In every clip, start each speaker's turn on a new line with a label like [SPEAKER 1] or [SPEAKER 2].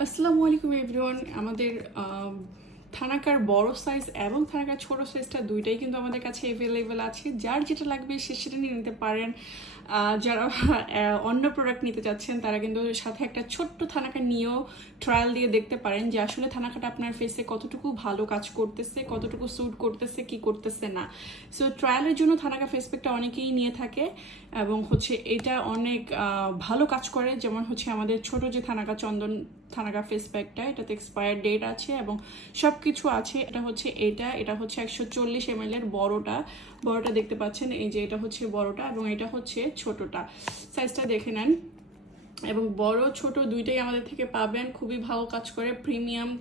[SPEAKER 1] আসসালামু আলাইকুম এভরিওয়ান আমাদের আম, থানাকার বড় সাইজ এবং থানাকার ছোট সাইজটা দুইটাই কিন্তু আমাদের কাছে অ্যাভেলেবেল আছে। যার যেটা লাগবে সে সেটা নিয়ে নিতে পারেন। যারা অন্য প্রোডাক্ট নিতে চাচ্ছেন, তারা কিন্তু সাথে একটা ছোট্ট থানাকা নিয়েও ট্রায়াল দিয়ে দেখতে পারেন যে আসলে থানাকাটা আপনার ফেসে কতটুকু ভালো কাজ করতেছে, কতটুকু স্যুট করতেছে, কি করতেছে না। সো ট্রায়ালের জন্য থানাকা ফেস প্যাকটা অনেকেই নিয়ে থাকে এবং হচ্ছে এটা অনেক ভালো কাজ করে। যেমন হচ্ছে আমাদের ছোট যে থানাকা চন্দন, থানাকা ফেস প্যাকটা এটাতে এক্সপায়ার ডেট আছে এবং সব কিছু আছে, এটা হচ্ছে এটা এটা হচ্ছে একশো চল্লিশ এম এর বড়টা। বড়টা দেখতে পাচ্ছেন, এই যে এটা হচ্ছে বড়টা এবং এটা হচ্ছে ছোটটা। সাইজটা দেখে নেন। এবং বড়, ছোট দুইটাই আমাদের থেকে পাবেন। খুবই ভালো কাজ করে প্রিমিয়াম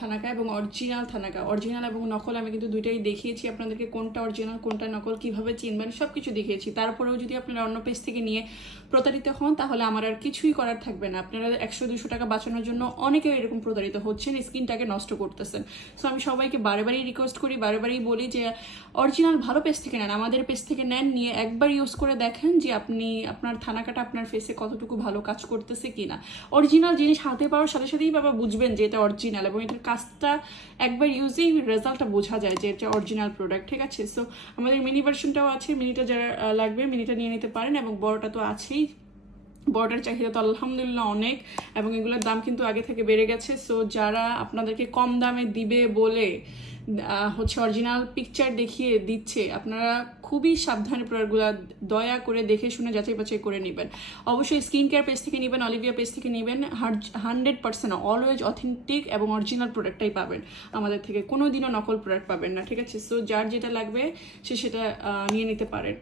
[SPEAKER 1] থানাকা এবং অরিজিনাল থানাকা। অরিজিনাল এবং নকল আমি কিন্তু দুইটাই দেখিয়েছি। আপনাদেরকে কোনটা অরিজিনাল, কোনটা নকল, কীভাবে চিনবেন সব কিছু দেখিয়েছি। তারপরেও যদি আপনারা অন্য পেজ থেকে নিয়ে প্রতারিত হন, তাহলে আমার আর কিছুই করার থাকবে না। আপনারা একশো দুশো টাকা বাঁচানোর জন্য অনেকেও এরকম প্রতারিত হচ্ছেন, স্কিনটাকে নষ্ট করতেছেন। সো আমি সবাইকে বারে বারেই রিকোয়েস্ট করি বারে বারেই বলি যে, অরিজিনাল ভালো পেজ থেকে নেন, আমাদের পেজ থেকে নেন, নিয়ে একবার ইউজ করে দেখেন যে আপনি, আপনার থানাকাটা আপনার ফেসে কতটুকু ভালো কাজ করতেছে কিনা। অরিজিনাল জিনিস হাতে পাওয়ার সাথে সাথেই বাবা বুঝবেন যে এটা অরিজিনাল এবং এটার কাজটা একবার ইউজেই রেজাল্টটা বোঝা যায় যে এটা অরিজিনাল প্রোডাক্ট ঠিক আছে? সো আমাদের মিনি ভার্সনটাও আছে মিনিটা যারা লাগবে মিনিটা নিয়ে নিতে পারেন এবং বড়টা তো আছেই। বর্ডার চাহিদা তো আলহামদুলিল্লাহ অনেক এবং এগুলোর দাম কিন্তু আগে থেকে বেড়ে গেছে। সো যারা আপনাদেরকে কম দামে দিবে বলে হচ্ছে অরিজিনাল পিকচার দেখিয়ে দিচ্ছে, আপনারা খুবই সাবধানে প্রোডাক্টগুলো দয়া করে দেখে শুনে যাচাই বাছাই করে নেবেন। অবশ্যই স্কিন কেয়ার পেজ থেকে নেবেন অলিভিয়া পেজ থেকে নেবেন হান্ড্রেড পার্সেন্ট অলওয়েজ অথেন্টিক এবং অরিজিনাল প্রোডাক্টটাই পাবেন। আমাদের থেকে কোনো দিনও নকল প্রোডাক্ট পাবেন না, ঠিক আছে? সো যার যেটা লাগবে, সে সেটা নিয়ে নিতে পারেন।